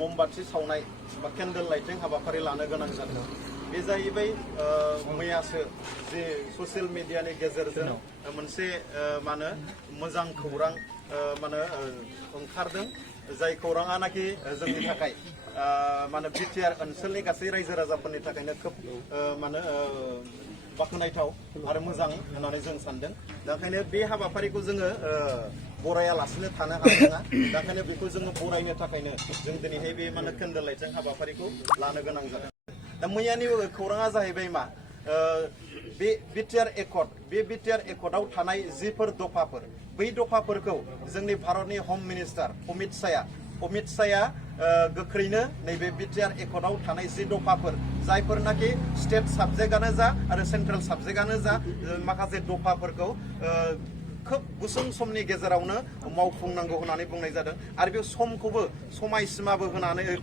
ममबाथि सावनाय बा candle lighting हाबाफारि लानो गोनां जादों। बे जाहैबाय मैयासो जे ससियेल मिडियानि गेजेरजों मोनसे माने मोजां खौरां माने ओंखारदों, जाय खौराङानाखि जोंनि थाखाय माने बिटिआर ओनसोलनि गासै रायजो राजाफोरनि थाखायनो खोब माने बाख्नायथाव आरो मोजां होननानै जों सानदों। दा ओंखायनो बे हाबाफारिखौ जोङो बरायालासिनो थानो हानाय नङा। दा ओंखायनो बेखौ जोङो बरायनो थाखायनो जों दिनैहाय बे माने केन्डेल लाइटिं हाबाफारिखौ लानो गोनां जादों। दा मैयानि खौराङा जाहैबाय मा, बे बिटिआर एकर्ड, बे बिटिआर एकर्डआव थानाय जिफोर दफाफोर, बै दफाफोरखौ जोंनि भारतनि हम मिनिस्टार अमित शाहया गोख्रैनो नैबे बिटिआर एकर्डआव थानाय जि दफाफोर, जायफोरनाखि स्टेट साबजेक्टआनो जा आरो सेन्ट्रेल साबजेक्टआनो जा, माखासे दफाफोरखौ खोब गुसुं समनि गेजेरावनो मावफुंनांगौ होननानै बुंनाय जादों। आरो बे समखौबो समायसिमाबो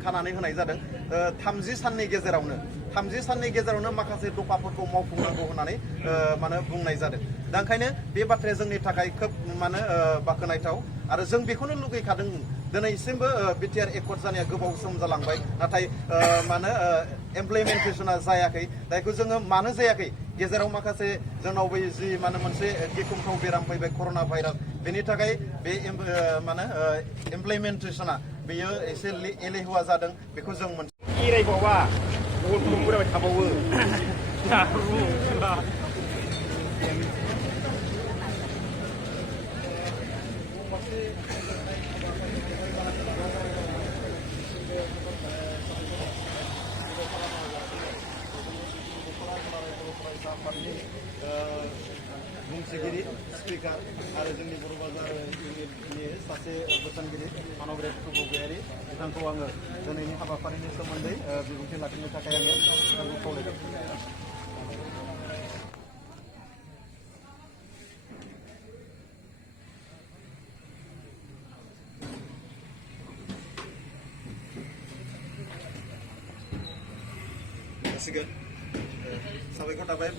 खानानै होनाय जादों। 30 साननि गेजेरावनो माखासे दफाफोरखौ मावफुंनांगौ होननानै माने बुंनाय जादों। दा ओंखायनो बे बाथ्राया जोंनि थाखाय खोब माने बाख्नायथाव। आरो जों बेखौनो लुगैखादों। दिनैसिमबो बिटिआर एकर्ड जानाया गोबाव सम जालांबाय, नाथाय माने इमप्लिमेन्टेसना जायाखै। दा बेखौ जोङो मानो जायाखै, गेजेराव माखासे जोंनाव बै जि माने मोनसे गिख्रंथाव बेराम फैबाय, कर'ना भाइरास, बेनि थाखाय बे माने इमप्लिमेन्टेसना बेयो एसे एलेहुवा जादों। बेखौ जों मोनसे एरायबावा गलखौ बोरायबाय थाबावो। बुंथिगिरि स्पिकार आरो जोंनि बर' बाजार इउनिटनि सासे बोसोनगिरि मानबरेट बगयारि, बिथांखौ आङो दिनैनि हाबाफारिनि सोमोन्दै बिबुंथि लाखिनो थाखाय आङो बिथांखौ खावलायदों। साबायखर थाबाय।